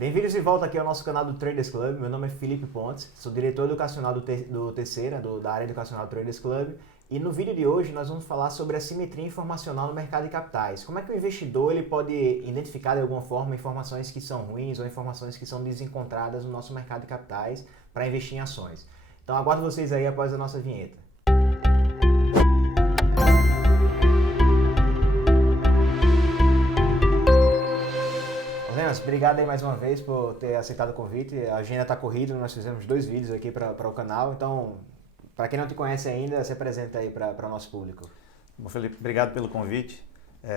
Bem-vindos de volta aqui ao nosso canal do Traders Club. Meu nome é Felipe Pontes, sou diretor educacional do Terceira, da área educacional do Traders Club. E no vídeo de hoje nós vamos falar sobre a simetria informacional no mercado de capitais. Como é que o investidor ele pode identificar de alguma forma informações que são ruins ou informações que são desencontradas no nosso mercado de capitais para investir em ações. Então aguardo vocês aí após a nossa vinheta. Obrigado aí mais uma vez por ter aceitado o convite. A agenda está corrida, nós fizemos 2 vídeos aqui para o canal, então, para quem não te conhece ainda, se apresenta aí para o nosso público. Bom, Felipe, obrigado pelo convite.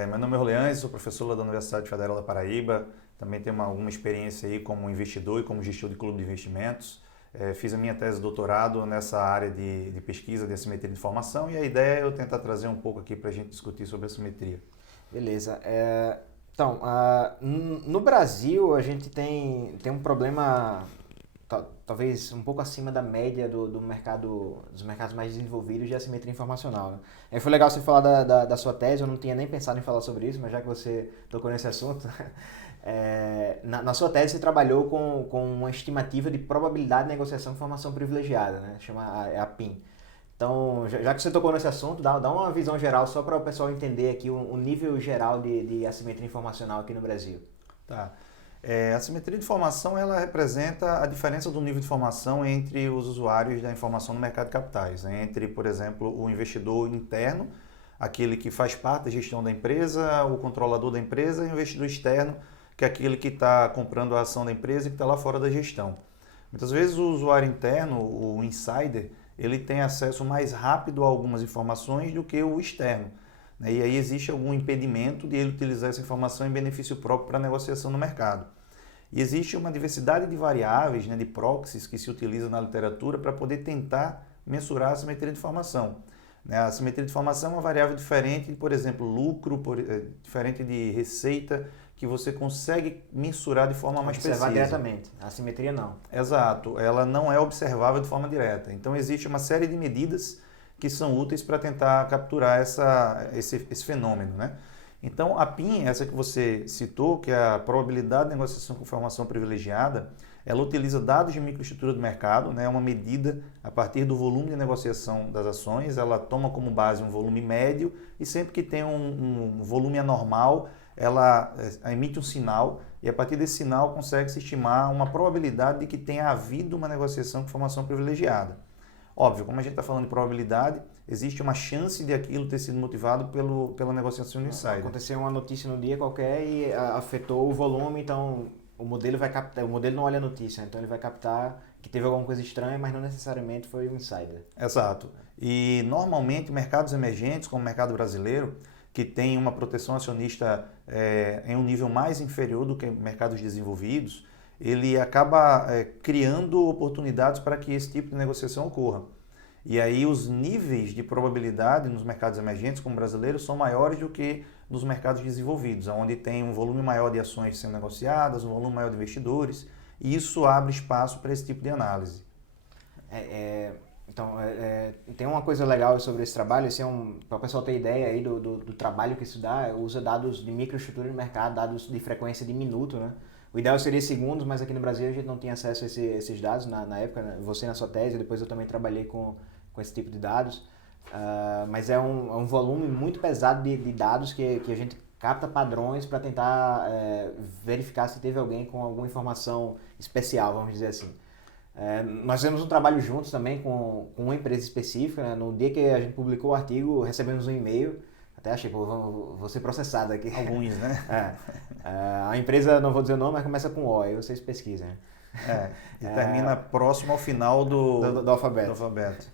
Meu nome é Roleães, sou professor lá da Universidade Federal da Paraíba, também tenho alguma experiência aí como investidor e como gestor de clube de investimentos. Fiz a minha tese de doutorado nessa área de pesquisa de assimetria de informação e a ideia é eu tentar trazer um pouco aqui para a gente discutir sobre assimetria. Beleza. Então, no Brasil a gente tem um problema talvez um pouco acima da média dos mercados mais desenvolvidos de assimetria informacional, né? Foi legal você falar da sua tese, eu não tinha nem pensado em falar sobre isso, mas já que você tocou nesse assunto, na sua tese você trabalhou com uma estimativa de probabilidade de negociação de informação privilegiada, né? Chama a PIN. Então, já que você tocou nesse assunto, dá uma visão geral só para o pessoal entender aqui o nível geral de assimetria informacional aqui no Brasil. Tá. A assimetria de informação ela representa a diferença do nível de informação entre os usuários da informação no mercado de capitais, né? Entre, por exemplo, o investidor interno, aquele que faz parte da gestão da empresa, o controlador da empresa, e o investidor externo, que é aquele que está comprando a ação da empresa e que está lá fora da gestão. Muitas vezes o usuário interno, o insider, ele tem acesso mais rápido a algumas informações do que o externo, né? E aí existe algum impedimento de ele utilizar essa informação em benefício próprio para a negociação no mercado. E existe uma diversidade de variáveis, né, de proxies que se utiliza na literatura para poder tentar mensurar a assimetria de informação. A assimetria de informação é uma variável diferente, por exemplo, lucro, diferente de receita, que você consegue mensurar de forma mais precisa. Observar diretamente, a assimetria não. Exato, ela não é observável de forma direta. Então existe uma série de medidas que são úteis para tentar capturar esse fenômeno, né? Então a PIN, essa que você citou, que é a probabilidade de negociação com informação privilegiada, ela utiliza dados de microestrutura do mercado, né? É uma medida a partir do volume de negociação das ações, ela toma como base um volume médio e sempre que tem um volume anormal, ela emite um sinal e a partir desse sinal consegue-se estimar uma probabilidade de que tenha havido uma negociação com informação privilegiada. Óbvio, como a gente está falando de probabilidade, existe uma chance de aquilo ter sido motivado pela negociação do insider. Aconteceu uma notícia no dia qualquer e afetou o volume, então o modelo vai captar, o modelo não olha a notícia, então ele vai captar que teve alguma coisa estranha, mas não necessariamente foi um insider. Exato. E normalmente mercados emergentes, como o mercado brasileiro, que tem uma proteção acionista em um nível mais inferior do que mercados desenvolvidos, ele acaba criando oportunidades para que esse tipo de negociação ocorra. E aí os níveis de probabilidade nos mercados emergentes, como brasileiros, são maiores do que nos mercados desenvolvidos, onde tem um volume maior de ações sendo negociadas, um volume maior de investidores, e isso abre espaço para esse tipo de análise. Então, tem uma coisa legal sobre esse trabalho, para o pessoal ter ideia aí do trabalho que isso dá, usa dados de microestrutura de mercado, dados de frequência de minuto, né? O ideal seria segundos, mas aqui no Brasil a gente não tinha acesso a esses dados na época, né? Você na sua tese, depois eu também trabalhei com esse tipo de dados, mas é um volume muito pesado de dados que a gente capta padrões para tentar verificar se teve alguém com alguma informação especial, vamos dizer assim. Nós fizemos um trabalho juntos também com uma empresa específica, né? No dia que a gente publicou o artigo, recebemos um e-mail, até achei que vou ser processado aqui. Alguns, né? A empresa, não vou dizer o nome, mas começa com O, aí vocês pesquisam. E termina próximo ao final do alfabeto.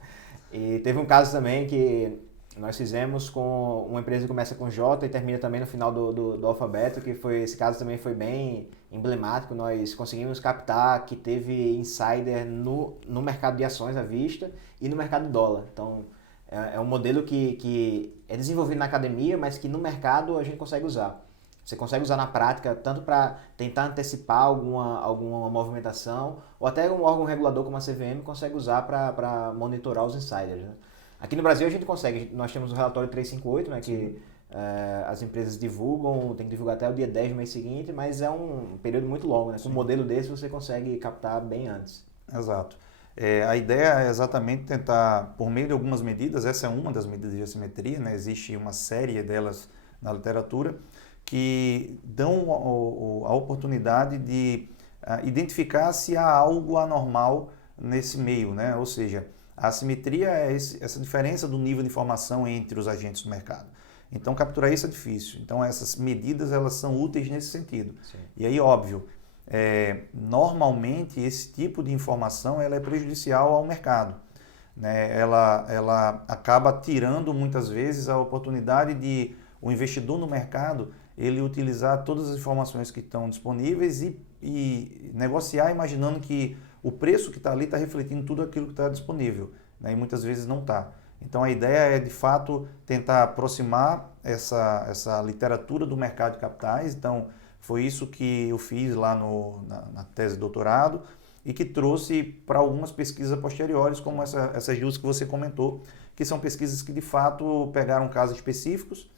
E teve um caso também que nós fizemos com uma empresa que começa com J e termina também no final do alfabeto, que esse caso também foi bem emblemático. Nós conseguimos captar que teve insider no mercado de ações à vista e no mercado de dólar. Então, é um modelo que é desenvolvido na academia, mas que no mercado a gente consegue usar. Você consegue usar na prática tanto para tentar antecipar alguma movimentação, ou até um órgão regulador como a CVM consegue usar para monitorar os insiders, né? Aqui no Brasil a gente consegue, nós temos o relatório 358, né, que as empresas divulgam, tem que divulgar até o dia 10 do mês seguinte, mas é um período muito longo, né? Com um modelo desse você consegue captar bem antes. Exato. A ideia é exatamente tentar, por meio de algumas medidas, essa é uma das medidas de assimetria, né? Existe uma série delas na literatura, que dão a oportunidade de identificar se há algo anormal nesse meio, né? Ou seja, a assimetria é essa diferença do nível de informação entre os agentes do mercado. Então, capturar isso é difícil. Então, essas medidas elas são úteis nesse sentido. Sim. E aí, óbvio, normalmente esse tipo de informação ela é prejudicial ao mercado, né? Ela acaba tirando muitas vezes a oportunidade de o investidor no mercado ele utilizar todas as informações que estão disponíveis e negociar imaginando que o preço que está ali está refletindo tudo aquilo que está disponível, né? E muitas vezes não está. Então a ideia é de fato tentar aproximar essa literatura do mercado de capitais. Então foi isso que eu fiz lá na tese de doutorado e que trouxe para algumas pesquisas posteriores, como essas duas que você comentou, que são pesquisas que de fato pegaram casos específicos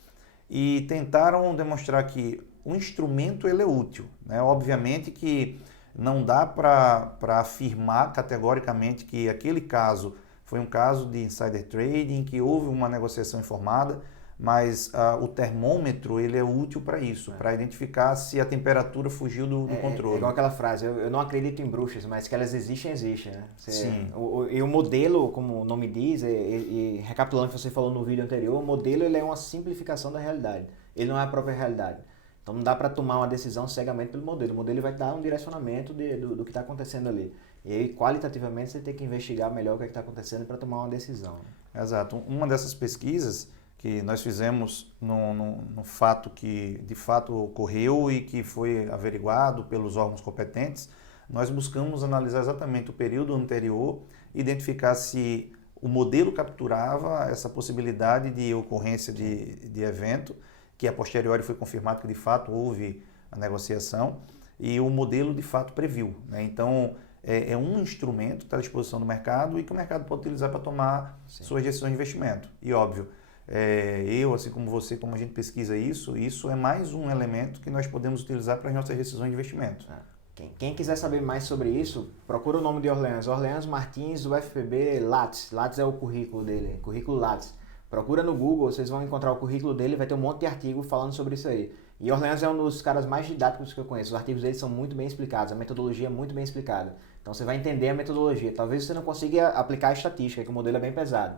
e tentaram demonstrar que o instrumento ele é útil, né? Obviamente que não dá para afirmar categoricamente que aquele caso foi um caso de insider trading, que houve uma negociação informada, mas o termômetro ele é útil para isso, para identificar se a temperatura fugiu do controle. É igual aquela frase, eu não acredito em bruxas, mas que elas existem, né? Sim. E o modelo, como o nome diz, e recapitulando o que você falou no vídeo anterior, o modelo ele é uma simplificação da realidade, ele não é a própria realidade. Então não dá para tomar uma decisão cegamente pelo modelo, o modelo vai dar um direcionamento do que está acontecendo ali. E aí, qualitativamente, você tem que investigar melhor o que está acontecendo para tomar uma decisão. Exato. Uma dessas pesquisas que nós fizemos no fato que de fato ocorreu e que foi averiguado pelos órgãos competentes, nós buscamos analisar exatamente o período anterior, identificar se o modelo capturava essa possibilidade de ocorrência de evento, que a posteriori foi confirmado que de fato houve a negociação e o modelo de fato previu, né? Então, é um instrumento que está à disposição do mercado e que o mercado pode utilizar para tomar suas decisões de investimento. E óbvio, eu, assim como você, como a gente pesquisa isso é mais um elemento que nós podemos utilizar para as nossas decisões de investimento. Quem quiser saber mais sobre isso, procura o nome de Orleans. Orleans Martins, do FPB Lattes. Lattes é o currículo dele, currículo Lattes. Procura no Google, vocês vão encontrar o currículo dele, vai ter um monte de artigo falando sobre isso aí. E Orleans é um dos caras mais didáticos que eu conheço. Os artigos dele são muito bem explicados, a metodologia é muito bem explicada. Então você vai entender a metodologia. Talvez você não consiga aplicar a estatística, que o modelo é bem pesado.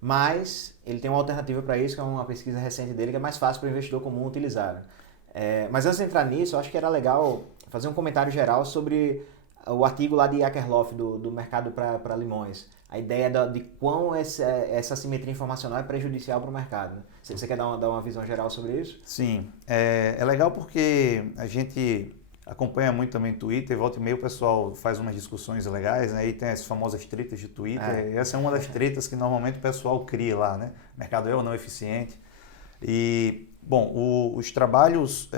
Mas ele tem uma alternativa para isso, que é uma pesquisa recente dele, que é mais fácil para o investidor comum utilizar. Mas antes de entrar nisso, eu acho que era legal fazer um comentário geral sobre o artigo lá de Akerlof, do mercado para limões. A ideia de quão essa assimetria informacional é prejudicial para o mercado. Você quer dar uma visão geral sobre isso? Sim, é legal porque a gente acompanha muito também no Twitter, volta e meia o pessoal faz umas discussões legais, né? E tem as famosas tretas de Twitter. Essa é uma das tretas que normalmente o pessoal cria lá, né? O mercado é ou não eficiente. E, bom, os trabalhos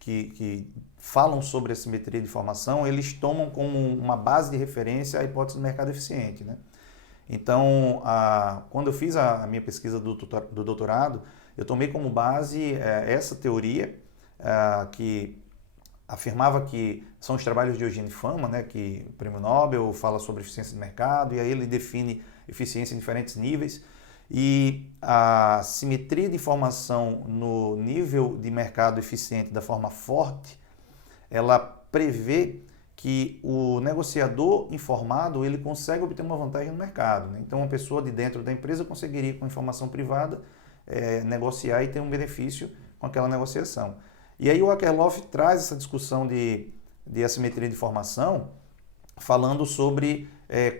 que falam sobre a simetria de informação, eles tomam como uma base de referência a hipótese do mercado eficiente, né? Então, quando eu fiz a minha pesquisa do doutorado, eu tomei como base essa teoria que afirmava que são os trabalhos de Eugene Fama, né, que o Prêmio Nobel fala sobre eficiência de mercado, e aí ele define eficiência em diferentes níveis. E a simetria de informação no nível de mercado eficiente da forma forte, ela prevê que o negociador informado ele consegue obter uma vantagem no mercado, né? Então, uma pessoa de dentro da empresa conseguiria, com informação privada, negociar e ter um benefício com aquela negociação. E aí o Akerlof traz essa discussão de assimetria de informação, falando sobre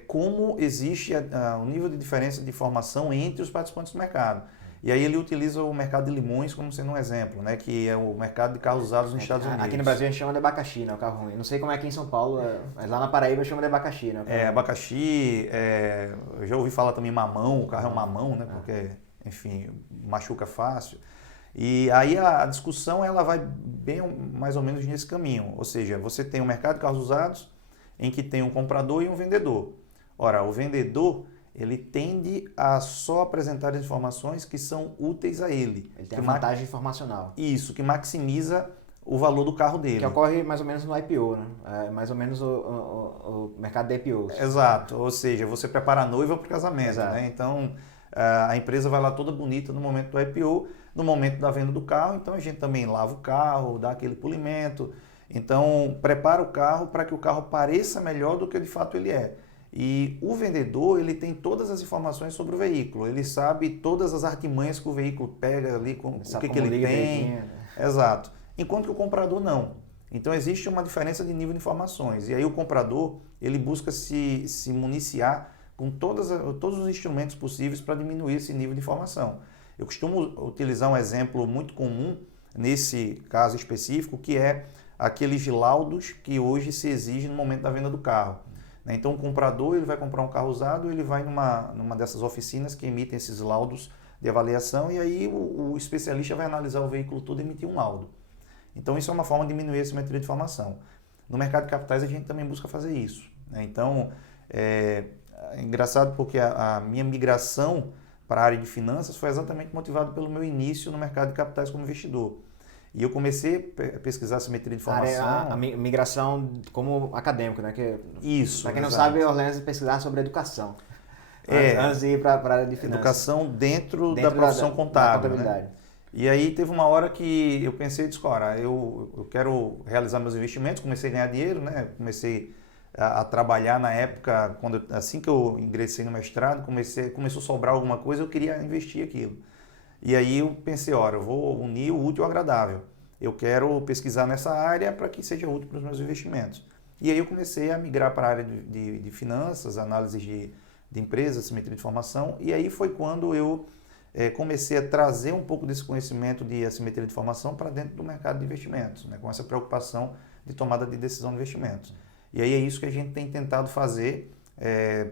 como existe o nível de diferença de informação entre os participantes do mercado. E aí ele utiliza o mercado de limões como sendo um exemplo, né, que é o mercado de carros usados nos Estados Unidos. Aqui no Brasil a gente chama de abacaxi, né, o carro ruim. Não sei como é aqui em São Paulo, mas lá na Paraíba chama de abacaxi, né? Abacaxi, eu já ouvi falar também mamão, o carro é um mamão, né, porque, enfim, machuca fácil. E aí a discussão ela vai bem mais ou menos nesse caminho, ou seja, você tem um mercado de carros usados em que tem um comprador e um vendedor. Ora, o vendedor ele tende a só apresentar as informações que são úteis a ele. Ele tem a vantagem informacional. Isso, que maximiza o valor do carro dele. Que ocorre mais ou menos no IPO, né? É mais ou menos o mercado de IPOs. Exato, ou seja, você prepara a noiva para o casamento, Exato. né? Então, a empresa vai lá toda bonita no momento do IPO, no momento da venda do carro, então a gente também lava o carro, dá aquele polimento, então prepara o carro para que o carro pareça melhor do que de fato ele é. E o vendedor, ele tem todas as informações sobre o veículo, ele sabe todas as artimanhas que o veículo pega ali, o que ele tem. Né? Exato. Enquanto que o comprador não. Então existe uma diferença de nível de informações. E aí o comprador, ele busca se municiar com todos os instrumentos possíveis para diminuir esse nível de informação. Eu costumo utilizar um exemplo muito comum nesse caso específico, que é aqueles laudos que hoje se exigem no momento da venda do carro. Então o comprador, ele vai comprar um carro usado, ele vai numa dessas oficinas que emitem esses laudos de avaliação e aí o especialista vai analisar o veículo todo e emitir um laudo. Então isso é uma forma de diminuir a simetria de informação. No mercado de capitais a gente também busca fazer isso. Então é engraçado porque a minha migração para a área de finanças foi exatamente motivado pelo meu início no mercado de capitais como investidor. E eu comecei a pesquisar a simetria de informação. A migração como acadêmico, né? Isso. Para quem não sabe, Orlando pesquisar sobre educação. Antes de ir para a área de finanças. Educação dentro da profissão contábil. Da contabilidade. Né? E aí teve uma hora que eu pensei e disse, cara, eu quero realizar meus investimentos, comecei a ganhar dinheiro, né? Comecei a trabalhar na época, assim que eu ingressei no mestrado, começou a sobrar alguma coisa, eu queria investir aquilo. E aí eu pensei, eu vou unir o útil ao agradável. Eu quero pesquisar nessa área para que seja útil para os meus investimentos. E aí eu comecei a migrar para a área de finanças, análises de empresas, simetria de informação, e aí foi quando eu comecei a trazer um pouco desse conhecimento de assimetria de informação para dentro do mercado de investimentos, né, com essa preocupação de tomada de decisão de investimentos. E aí é isso que a gente tem tentado fazer,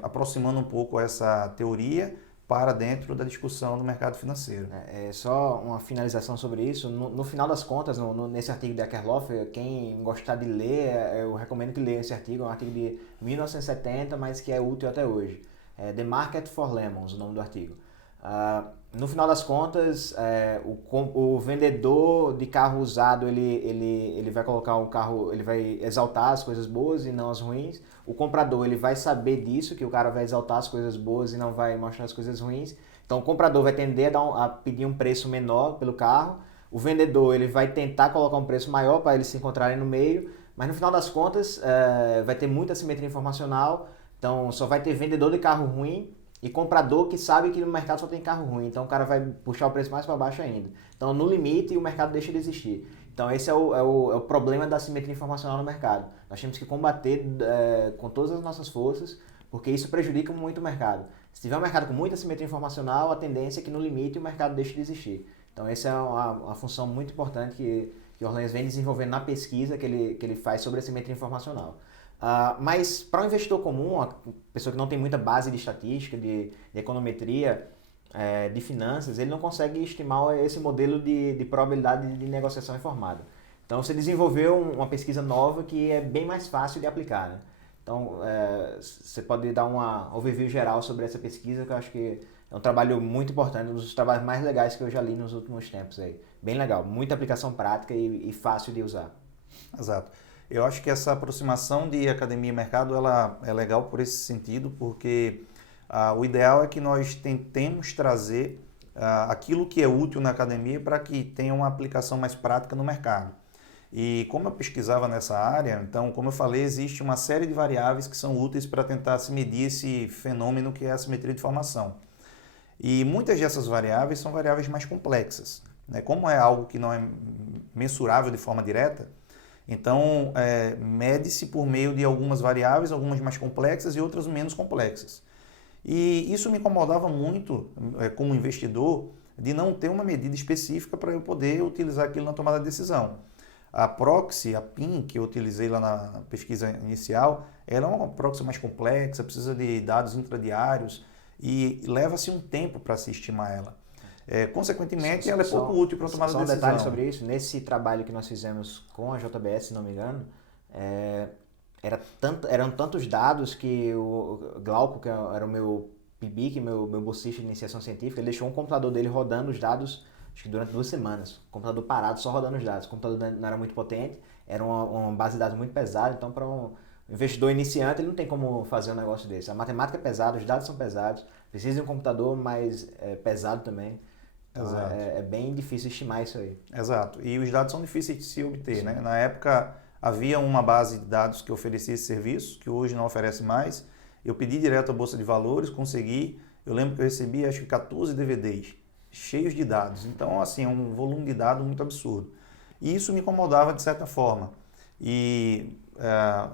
aproximando um pouco essa teoria para dentro da discussão do mercado financeiro. Só uma finalização sobre isso. No final das contas, nesse artigo de Akerlof, quem gostar de ler, eu recomendo que leia esse artigo. É um artigo de 1970, mas que é útil até hoje. The Market for Lemons, o nome do artigo. No final das contas, o vendedor de carro usado, ele vai colocar um carro, ele vai exaltar as coisas boas e não as ruins. O comprador, ele vai saber disso, que o cara vai exaltar as coisas boas e não vai mostrar as coisas ruins. Então o comprador vai tender a pedir um preço menor pelo carro. O vendedor, ele vai tentar colocar um preço maior para eles se encontrarem no meio. Mas no final das contas, vai ter muita assimetria informacional. Então só vai ter vendedor de carro ruim e comprador que sabe que no mercado só tem carro ruim, então o cara vai puxar o preço mais para baixo ainda. Então no limite o mercado deixa de existir. Então esse é o problema da assimetria informacional no mercado. Nós temos que combater com todas as nossas forças, porque isso prejudica muito o mercado. Se tiver um mercado com muita assimetria informacional, a tendência é que no limite o mercado deixe de existir. Então essa é uma função muito importante que Orleans vem desenvolvendo na pesquisa que ele faz sobre assimetria informacional. Mas para um investidor comum, uma pessoa que não tem muita base de estatística, de econometria, de finanças, ele não consegue estimar esse modelo de probabilidade de negociação informada. Então você desenvolveu uma pesquisa nova que é bem mais fácil de aplicar, né? Então você pode dar uma overview geral sobre essa pesquisa, que eu acho que é um trabalho muito importante, um dos trabalhos mais legais que eu já li nos últimos tempos aí. Bem legal, muita aplicação prática e fácil de usar. Exato. Eu acho que essa aproximação de academia e mercado ela é legal por esse sentido, porque o ideal é que nós tentemos trazer aquilo que é útil na academia para que tenha uma aplicação mais prática no mercado. E como eu pesquisava nessa área, então, como eu falei, existe uma série de variáveis que são úteis para tentar se medir esse fenômeno que é a assimetria de informação. E muitas dessas variáveis são variáveis mais complexas, né? Como é algo que não é mensurável de forma direta, então mede-se por meio de algumas variáveis, algumas mais complexas e outras menos complexas. E isso me incomodava muito como investidor de não ter uma medida específica para eu poder utilizar aquilo na tomada de decisão. A proxy, a PIN, que eu utilizei lá na pesquisa inicial, ela é uma proxy mais complexa, precisa de dados intradiários e leva-se um tempo para se estimar ela. Consequentemente, ela é pouco útil para a tomada de decisão. Só um detalhe sobre isso, nesse trabalho que nós fizemos com a JBS, se não me engano, eram tantos dados que o Glauco, que era o meu Pibic, meu bolsista de iniciação científica, ele deixou um computador dele rodando os dados, acho que durante 2 semanas. O computador parado, só rodando os dados. O computador não era muito potente, era uma base de dados muito pesada, então para um investidor iniciante ele não tem como fazer um negócio desse. A matemática é pesada, os dados são pesados, precisa de um computador mais pesado também. Então é bem difícil estimar isso aí. Exato. E os dados são difíceis de se obter, Sim. né? Na época havia uma base de dados que oferecia esse serviço, que hoje não oferece mais. Eu pedi direto à Bolsa de Valores, consegui. Eu lembro que eu recebi acho que 14 DVDs cheios de dados. Então, assim, é um volume de dados muito absurdo. E isso me incomodava de certa forma. E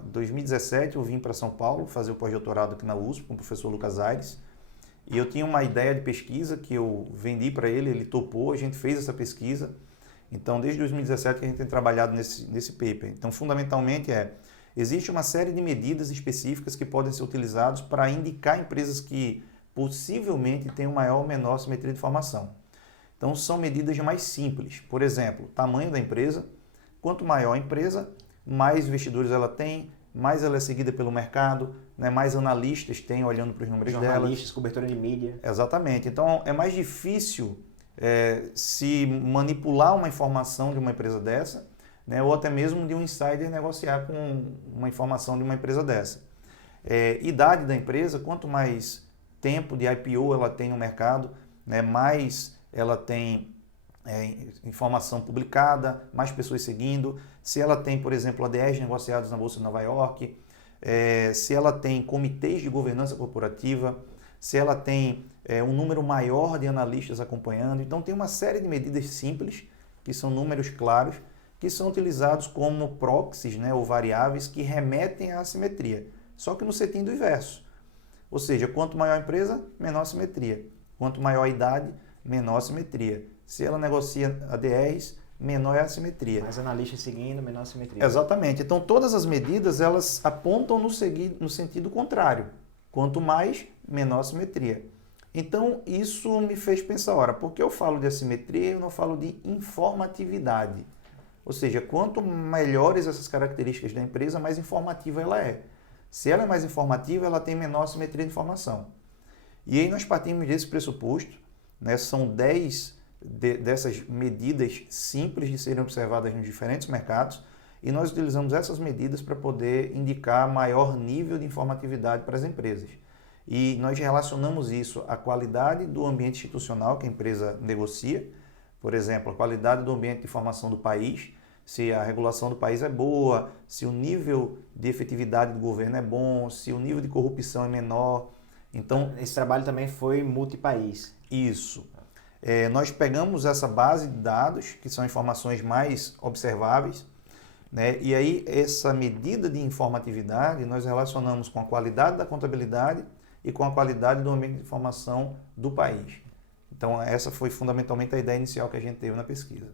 em 2017 eu vim para São Paulo fazer o pós-doutorado aqui na USP com o professor Lucas Aires. E eu tinha uma ideia de pesquisa que eu vendi para ele, ele topou, a gente fez essa pesquisa. Então, desde 2017 que a gente tem trabalhado nesse paper. Então, fundamentalmente existe uma série de medidas específicas que podem ser utilizadas para indicar empresas que possivelmente têm maior ou menor simetria de informação. Então, são medidas mais simples. Por exemplo, tamanho da empresa. Quanto maior a empresa, mais investidores ela tem, mais ela é seguida pelo mercado, né? Mais analistas tem olhando para os números dela. Jornalistas, cobertura de mídia. Exatamente. Então, é mais difícil se manipular uma informação de uma empresa dessa, né, ou até mesmo de um insider negociar com uma informação de uma empresa dessa. Idade da empresa, quanto mais tempo de IPO ela tem no mercado, né, mais ela tem informação publicada, mais pessoas seguindo, se ela tem, por exemplo, ADRs negociados na Bolsa de Nova York, se ela tem comitês de governança corporativa, se ela tem um número maior de analistas acompanhando. Então, tem uma série de medidas simples, que são números claros, que são utilizados como proxies, né, ou variáveis que remetem à assimetria, só que no sentido inverso. Ou seja, quanto maior a empresa, menor a simetria. Quanto maior a idade, menor a simetria. Se ela negocia ADRs, menor é a simetria. Mais analistas seguindo, menor a simetria. Exatamente. Então, todas as medidas elas apontam no sentido contrário. Quanto mais, menor a simetria. Então, isso me fez pensar, ora, por que eu falo de assimetria e eu não falo de informatividade? Ou seja, quanto melhores essas características da empresa, mais informativa ela é. Se ela é mais informativa, ela tem menor simetria de informação. E aí nós partimos desse pressuposto, né? São 10 dessas medidas simples de serem observadas nos diferentes mercados, e nós utilizamos essas medidas para poder indicar maior nível de informatividade para as empresas. E nós relacionamos isso à qualidade do ambiente institucional que a empresa negocia, por exemplo, a qualidade do ambiente de informação do país, se a regulação do país é boa, se o nível de efetividade do governo é bom, se o nível de corrupção é menor. Então, esse trabalho também foi multipaís. Isso. Nós pegamos essa base de dados, que são informações mais observáveis, né? E aí essa medida de informatividade nós relacionamos com a qualidade da contabilidade e com a qualidade do ambiente de informação do país. Então, essa foi fundamentalmente a ideia inicial que a gente teve na pesquisa.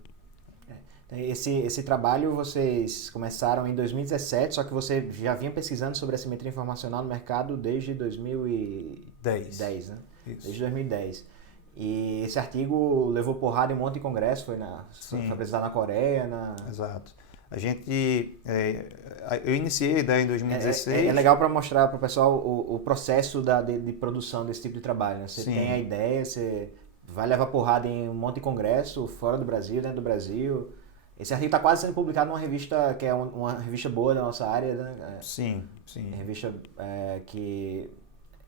Esse trabalho vocês começaram em 2017, só que você já vinha pesquisando sobre a simetria informacional no mercado desde 2010, né? Isso. Desde 2010. E esse artigo levou porrada em um monte de congresso, foi apresentado na Coreia. Exato. Eu iniciei a ideia em 2016. É legal para mostrar para o pessoal o processo de produção desse tipo de trabalho, né? Você Sim. tem a ideia, você vai levar porrada em um monte de congresso, fora do Brasil, dentro do Brasil. Esse artigo está quase sendo publicado numa revista que é uma revista boa da nossa área, né? Sim, sim. Revista que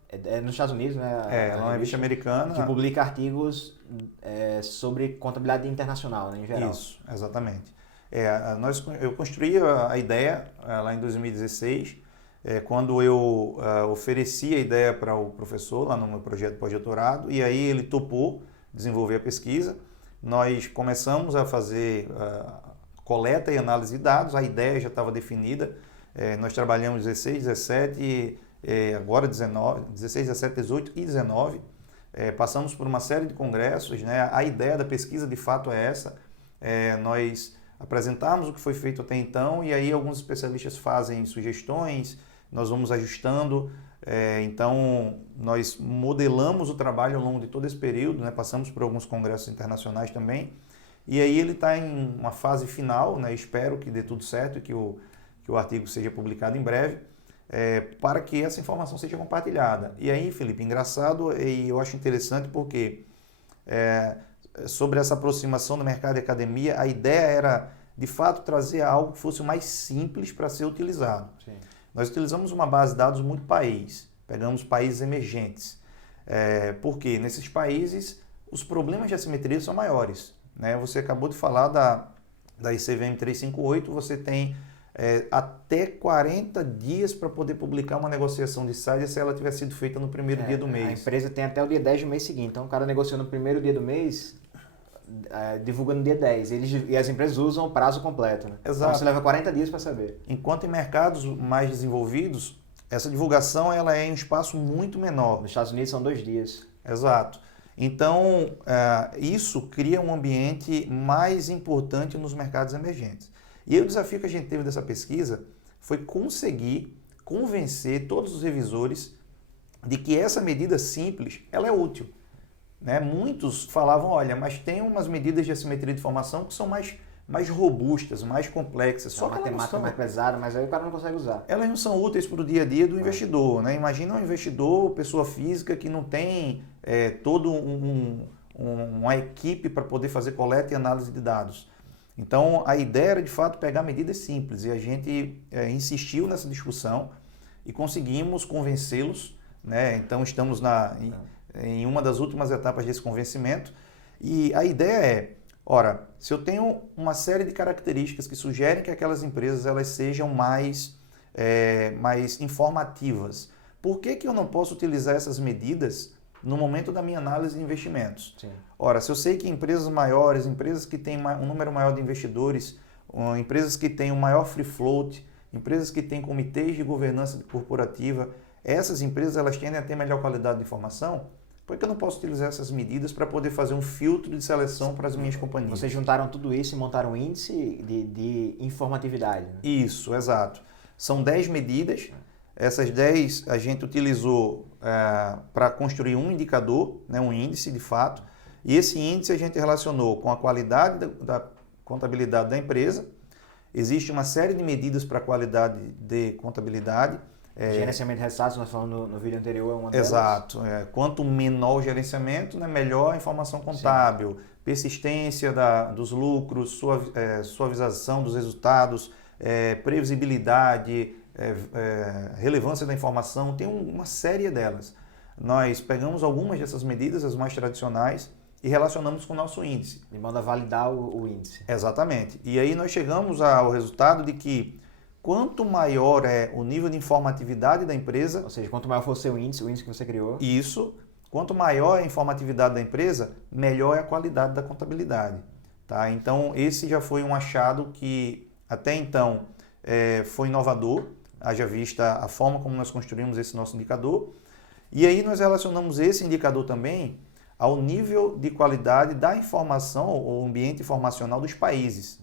é nos Estados Unidos, né? É uma revista americana. Que publica artigos sobre contabilidade internacional, né, em geral. Isso, exatamente. Eu construí a ideia lá em 2016, quando eu ofereci a ideia para o professor lá no meu projeto pós-doutorado, e aí ele topou desenvolver a pesquisa. Nós começamos a fazer coleta e análise de dados, a ideia já estava definida, nós trabalhamos 16, 17, agora 19, 16, 17, 18 e 19, passamos por uma série de congressos, né? A ideia da pesquisa de fato é essa, nós apresentarmos o que foi feito até então e aí alguns especialistas fazem sugestões, nós vamos ajustando, então nós modelamos o trabalho ao longo de todo esse período, né? Passamos por alguns congressos internacionais também, e aí ele está em uma fase final, né? Espero que dê tudo certo e que o artigo seja publicado em breve. para que essa informação seja compartilhada. E aí, Felipe, engraçado e eu acho interessante porque sobre essa aproximação do mercado e academia, a ideia era, de fato, trazer algo que fosse mais simples para ser utilizado. Sim. Nós utilizamos uma base de dados muito país, pegamos países emergentes, porque nesses países os problemas de assimetria são maiores. Né? Você acabou de falar da ICVM 358, você tem até 40 dias para poder publicar uma negociação de saída se ela tiver sido feita no primeiro dia do mês. A empresa tem até o dia 10 do mês seguinte, então o cara negociou no primeiro dia do mês, divulga no dia 10, e as empresas usam o prazo completo. Né? Exato. Então você leva 40 dias para saber. Enquanto em mercados mais desenvolvidos, essa divulgação ela é em um espaço muito menor. Nos Estados Unidos são 2 dias. Exato. Então, isso cria um ambiente mais importante nos mercados emergentes. E aí o desafio que a gente teve dessa pesquisa foi conseguir convencer todos os revisores de que essa medida simples ela é útil. Né? Muitos falavam, olha, mas tem umas medidas de assimetria de informação que são mais robustas, mais complexas. Só que a matemática é mais pesada, mas aí o cara não consegue usar. Elas não são úteis para o dia a dia do investidor. Né? Imagina um investidor, pessoa física, que não tem todo uma equipe para poder fazer coleta e análise de dados. Então, a ideia era, de fato, pegar medidas simples. E a gente insistiu nessa discussão e conseguimos convencê-los. Né? Então, estamos em uma das últimas etapas desse convencimento. E a ideia ora, se eu tenho uma série de características que sugerem que aquelas empresas elas sejam mais informativas, por que eu não posso utilizar essas medidas no momento da minha análise de investimentos? Sim. Ora, se eu sei que empresas maiores, empresas que têm um número maior de investidores, empresas que têm um maior free float, empresas que têm comitês de governança corporativa, essas empresas elas tendem a ter melhor qualidade de informação. Por que eu não posso utilizar essas medidas para poder fazer um filtro de seleção para as minhas companhias? Vocês juntaram tudo isso e montaram um índice de informatividade. Né? Isso, exato. São 10 medidas. Essas 10 a gente utilizou para construir um indicador, né, um índice de fato. E esse índice a gente relacionou com a qualidade da contabilidade da empresa. Existe uma série de medidas para a qualidade de contabilidade. Gerenciamento de resultados, nós falamos no vídeo anterior, é uma delas. Exato. Quanto menor o gerenciamento, né, melhor a informação contábil, sim, persistência dos lucros, suavização dos resultados, previsibilidade, relevância da informação, tem uma série delas. Nós pegamos algumas dessas medidas, as mais tradicionais, e relacionamos com o nosso índice. De modo a validar o índice. Exatamente. E aí nós chegamos ao resultado de que quanto maior é o nível de informatividade da empresa... Ou seja, quanto maior for o seu índice, o índice que você criou... Isso. Quanto maior é a informatividade da empresa, melhor é a qualidade da contabilidade. Tá? Então, esse já foi um achado que, até então, foi inovador, haja vista a forma como nós construímos esse nosso indicador. E aí nós relacionamos esse indicador também ao nível de qualidade da informação, ou ambiente informacional dos países.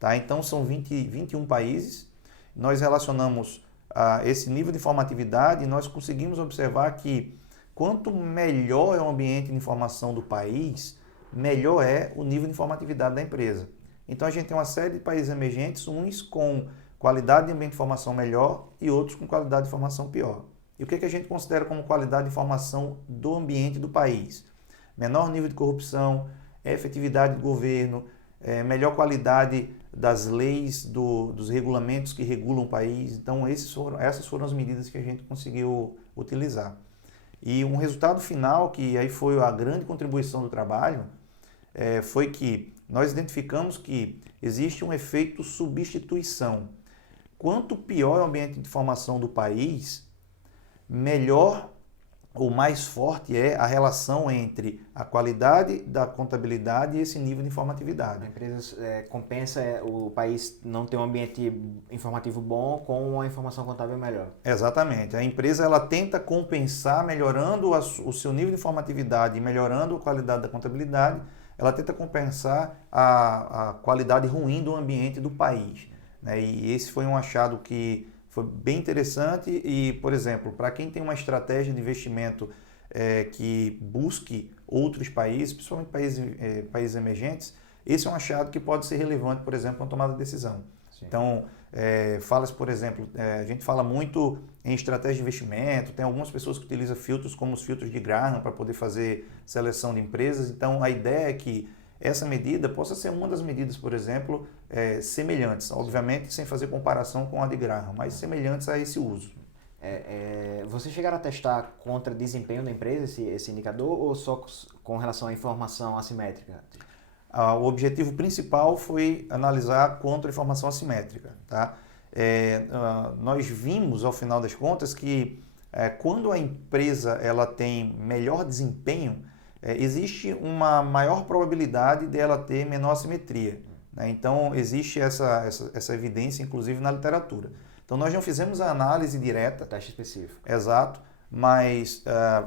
Tá? Então, são 21 países. Nós relacionamos esse nível de informatividade e nós conseguimos observar que quanto melhor é o ambiente de informação do país, melhor é o nível de informatividade da empresa. Então a gente tem uma série de países emergentes, uns com qualidade de ambiente de informação melhor e outros com qualidade de informação pior. E o que a gente considera como qualidade de informação do ambiente do país? Menor nível de corrupção, efetividade do governo, melhor qualidade das leis, dos regulamentos que regulam o país. Então, essas foram as medidas que a gente conseguiu utilizar. E um resultado final, que aí foi a grande contribuição do trabalho, foi que nós identificamos que existe um efeito substituição. Quanto pior é o ambiente de informação do país, melhor ou mais forte é a relação entre a qualidade da contabilidade e esse nível de informatividade. A empresa compensa o país não ter um ambiente informativo bom com uma informação contábil melhor. Exatamente. A empresa ela tenta compensar, melhorando o seu nível de informatividade e melhorando a qualidade da contabilidade, ela tenta compensar a qualidade ruim do ambiente do país. Né? E esse foi um achado que foi bem interessante e, por exemplo, para quem tem uma estratégia de investimento que busque outros países, principalmente países emergentes, esse é um achado que pode ser relevante, por exemplo, na tomada de decisão. Sim. Então, fala-se, por exemplo, a gente fala muito em estratégia de investimento, tem algumas pessoas que utilizam filtros como os filtros de Graham para poder fazer seleção de empresas. Então, a ideia é que essa medida possa ser uma das medidas, por exemplo, semelhantes, obviamente sem fazer comparação com a de Graham, mas semelhantes a esse uso. Vocês chegaram a testar contra desempenho da empresa esse indicador ou só com relação à informação assimétrica? O objetivo principal foi analisar contra a informação assimétrica. Tá? Nós vimos, ao final das contas, que quando a empresa ela tem melhor desempenho, existe uma maior probabilidade dela ter menor assimetria. Né? Então, existe essa evidência, inclusive, na literatura. Então, nós não fizemos a análise direta. Teste específico. Exato. Mas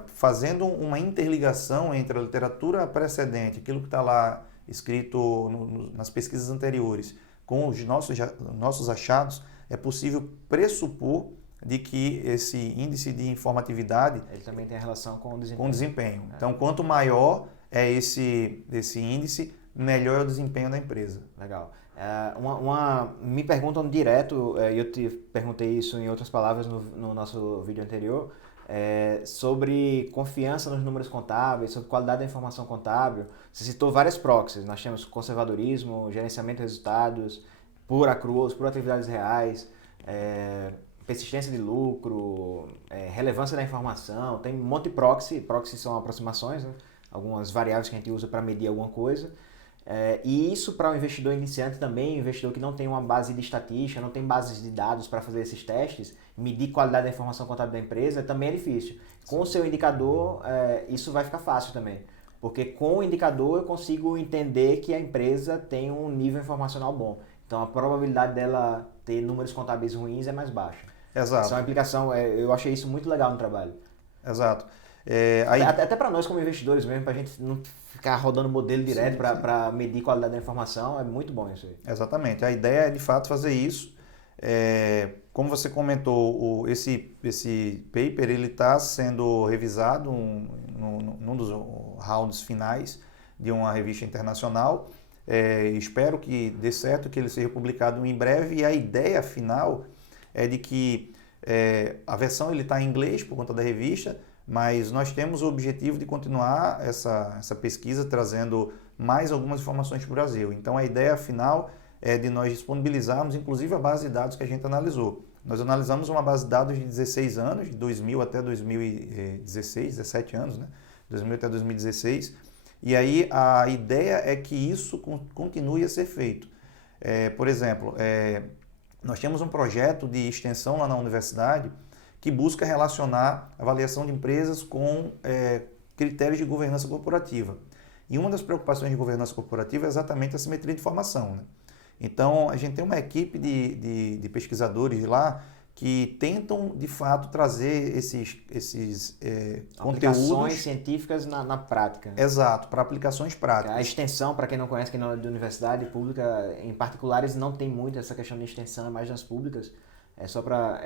fazendo uma interligação entre a literatura precedente, aquilo que está lá escrito nas pesquisas anteriores, com os nossos achados, é possível pressupor de que esse índice de informatividade ele também tem relação com o desempenho. Com o desempenho. Então, quanto maior é esse índice, melhor é o desempenho da empresa. Legal. Me perguntam direto, eu te perguntei isso em outras palavras no nosso vídeo anterior, sobre confiança nos números contábeis, sobre qualidade da informação contábil. Você citou várias proxies, nós temos conservadorismo, gerenciamento de resultados, por accruals, por atividades reais, persistência de lucro, relevância da informação, tem um monte de proxy. Proxies são aproximações, né? Algumas variáveis que a gente usa para medir alguma coisa. E isso para o investidor iniciante também, investidor que não tem uma base de estatística, não tem bases de dados para fazer esses testes, medir qualidade da informação contábil da empresa, também é difícil. Com o seu indicador, isso vai ficar fácil também. Porque com o indicador eu consigo entender que a empresa tem um nível informacional bom. Então a probabilidade dela ter números contábeis ruins é mais baixa. Exato. Essa é uma implicação, eu achei isso muito legal no trabalho. Exato. Até para nós como investidores mesmo, para a gente não ficar rodando modelo direto para medir qualidade da informação, é muito bom isso aí. Exatamente. A ideia é de fato fazer isso. Como você comentou, esse paper ele está sendo revisado num dos rounds finais de uma revista internacional. Espero que dê certo, que ele seja publicado em breve, e a ideia final é de que a versão está em inglês por conta da revista, mas nós temos o objetivo de continuar essa pesquisa trazendo mais algumas informações para o Brasil. Então a ideia final é de nós disponibilizarmos inclusive a base de dados que a gente analisou. Nós analisamos uma base de dados de 16 anos, de 2000 até 2016, 17 anos, né? 2000 até 2016, e aí a ideia é que isso continue a ser feito. Por exemplo, nós temos um projeto de extensão lá na universidade que busca relacionar a avaliação de empresas com critérios de governança corporativa. E uma das preocupações de governança corporativa é exatamente a simetria de informação. Né? Então, a gente tem uma equipe de pesquisadores lá que tentam, de fato, trazer esses aplicações conteúdos científicas na prática. Exato, para aplicações práticas. A extensão, para quem não conhece, que não é de universidade pública, em particulares não tem muito essa questão de extensão, é mais nas públicas. É só para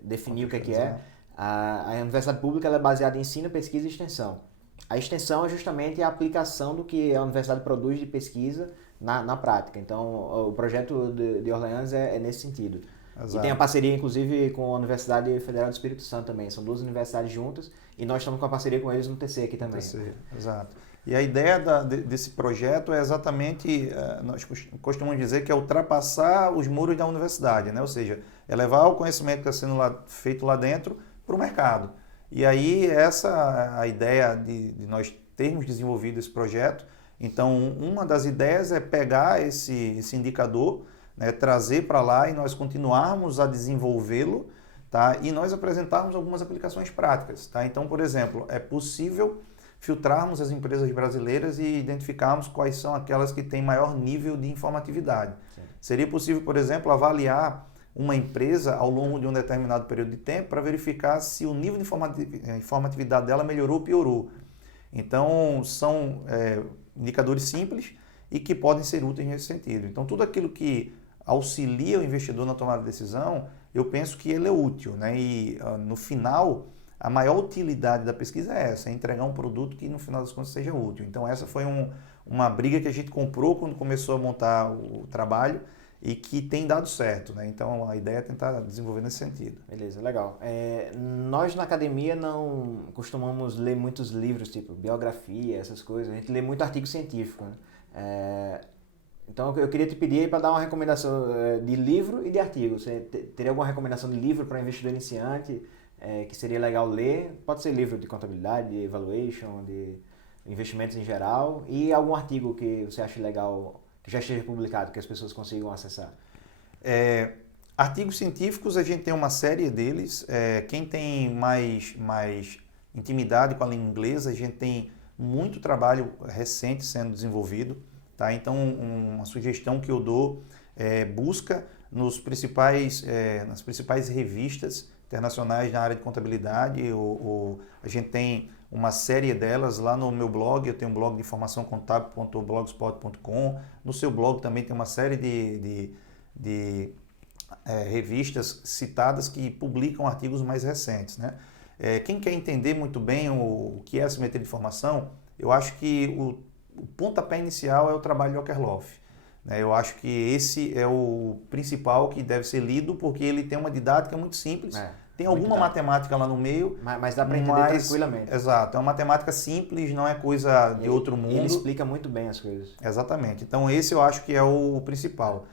definir o que é. A universidade pública ela é baseada em ensino, pesquisa e extensão. A extensão é justamente a aplicação do que a universidade produz de pesquisa na prática. Então, o projeto de Orleans é nesse sentido. Exato. E tem a parceria, inclusive, com a Universidade Federal do Espírito Santo também. São duas universidades juntas e nós estamos com a parceria com eles no TC aqui também. TC, exato. E a ideia desse projeto é exatamente, nós costumamos dizer que é ultrapassar os muros da universidade, né? Ou seja, é levar o conhecimento que está sendo feito lá dentro para o mercado. E aí essa a ideia de nós termos desenvolvido esse projeto. Então, uma das ideias é pegar esse indicador, né, trazer para lá e nós continuarmos a desenvolvê-lo, tá? E nós apresentarmos algumas aplicações práticas. Tá? Então, por exemplo, é possível filtrarmos as empresas brasileiras e identificarmos quais são aquelas que têm maior nível de informatividade. Sim. Seria possível, por exemplo, avaliar uma empresa ao longo de um determinado período de tempo para verificar se o nível de informatividade dela melhorou ou piorou. Então, são indicadores simples e que podem ser úteis nesse sentido. Então, tudo aquilo que auxilia o investidor na tomada de decisão, eu penso que ele é útil, né? E no final, a maior utilidade da pesquisa é essa, é entregar um produto que no final das contas seja útil. Então essa foi uma briga que a gente comprou quando começou a montar o trabalho e que tem dado certo, né? Então a ideia é tentar desenvolver nesse sentido. Beleza, legal. Nós na academia não costumamos ler muitos livros, tipo biografia, essas coisas. A gente lê muito artigo científico, né? Então eu queria te pedir para dar uma recomendação de livro e de artigo. Você teria alguma recomendação de livro para investidor iniciante que seria legal ler? Pode ser livro de contabilidade, de evaluation, de investimentos em geral, e algum artigo que você acha legal, que já esteja publicado, que as pessoas consigam acessar. Artigos científicos, a gente tem uma série deles. Quem tem mais intimidade com a língua inglesa, a gente tem muito trabalho recente sendo desenvolvido. Tá? Então, uma sugestão que eu dou busca nas principais revistas internacionais na área de contabilidade. A gente tem uma série delas lá no meu blog. Eu tenho um blog de informaçãocontábil.blogspot.com. No seu blog também tem uma série de revistas citadas que publicam artigos mais recentes, né? Quem quer entender muito bem o que é assimetria de informação, eu acho que o pontapé inicial é o trabalho de Ockerloff. Eu acho que esse é o principal que deve ser lido, porque ele tem uma didática muito simples. Tem alguma matemática lá no meio. Mas dá para entender tranquilamente. Exato, é uma matemática simples, não é coisa de outro mundo. Ele explica muito bem as coisas. Exatamente, então esse eu acho que é o principal.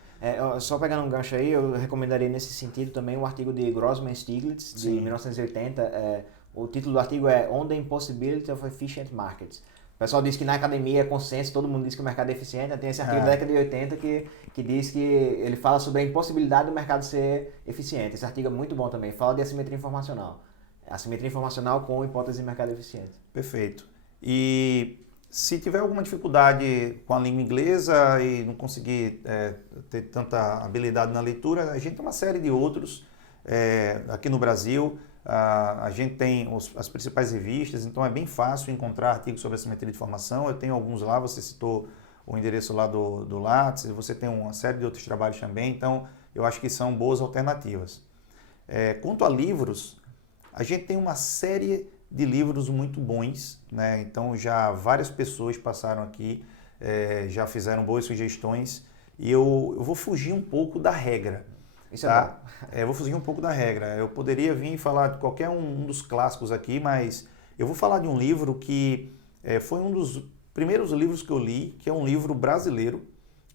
Só pegando um gancho aí, eu recomendaria nesse sentido também o artigo de Grossman Stiglitz, de 1980. O título do artigo é On the Impossibility of Efficient Markets. O pessoal diz que na academia é consenso, todo mundo diz que o mercado é eficiente. Tem esse artigo da década de 80 que diz que ele fala sobre a impossibilidade do mercado ser eficiente. Esse artigo é muito bom também, fala de assimetria informacional. Assimetria informacional com hipótese de mercado eficiente. Perfeito. E se tiver alguma dificuldade com a língua inglesa e não conseguir ter tanta habilidade na leitura, a gente tem uma série de outros aqui no Brasil. A gente tem as principais revistas, então é bem fácil encontrar artigos sobre assimetria de informação. Eu tenho alguns lá, você citou o endereço lá do Lattes, você tem uma série de outros trabalhos também, então eu acho que são boas alternativas. Quanto a livros, a gente tem uma série de livros muito bons, né? Então já várias pessoas passaram aqui, já fizeram boas sugestões, e eu vou fugir um pouco da regra. Isso tá? Eu vou fugir um pouco da regra. Eu poderia vir falar de qualquer um dos clássicos aqui, mas eu vou falar de um livro que foi um dos primeiros livros que eu li, que é um livro brasileiro,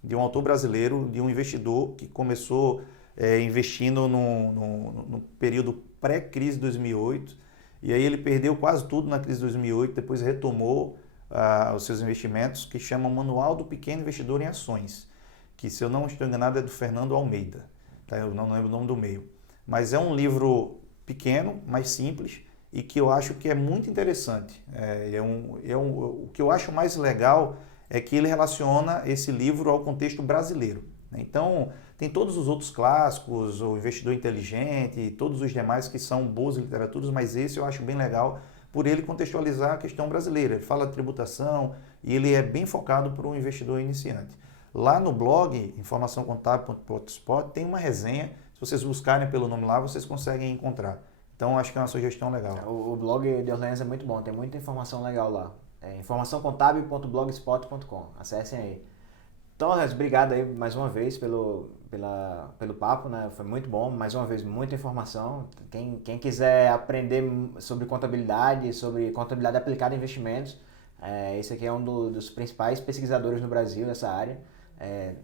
de um autor brasileiro, de um investidor que começou investindo no período pré-crise de 2008, e aí ele perdeu quase tudo na crise de 2008, depois retomou os seus investimentos, que chama Manual do Pequeno Investidor em Ações, que, se eu não estou enganado, é do Fernando Almeida. Eu não lembro o nome do meio, mas é um livro pequeno, mais simples, e que eu acho que é muito interessante. O que eu acho mais legal é que ele relaciona esse livro ao contexto brasileiro. Então, tem todos os outros clássicos, o Investidor Inteligente e todos os demais que são boas literaturas, mas esse eu acho bem legal por ele contextualizar a questão brasileira. Ele fala de tributação e ele é bem focado para um investidor iniciante. Lá no blog, informaçãocontábil.blogspot, tem uma resenha. Se vocês buscarem pelo nome lá, vocês conseguem encontrar. Então, acho que é uma sugestão legal. O blog de Orleans é muito bom, tem muita informação legal lá. informaçãocontábil.blogspot.com. Acessem aí. Então, Orleans, obrigado aí mais uma vez pelo papo, né? Foi muito bom, mais uma vez, muita informação. Quem quiser aprender sobre contabilidade aplicada a investimentos, esse aqui é um dos principais pesquisadores no Brasil nessa área.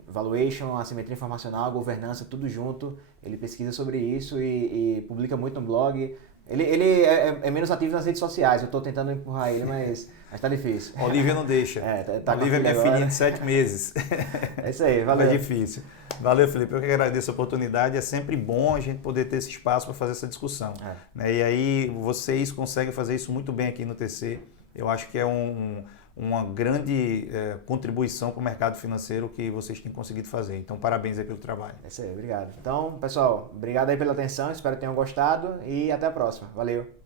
Valuation, assimetria informacional, governança, tudo junto. Ele pesquisa sobre isso e publica muito no blog. Ele é menos ativo nas redes sociais. Eu estou tentando empurrar ele, mas tá difícil. A Olivia não deixa. Tá Olivia é minha filhinha de 7 meses. É isso aí, valeu. É difícil. Valeu, Felipe. Eu que agradeço a oportunidade. É sempre bom a gente poder ter esse espaço para fazer essa discussão. E aí vocês conseguem fazer isso muito bem aqui no TC. Eu acho que é uma grande contribuição para o mercado financeiro que vocês têm conseguido fazer. Então, parabéns aí pelo trabalho. É isso aí, obrigado. Então, pessoal, obrigado aí pela atenção, espero que tenham gostado e até a próxima. Valeu!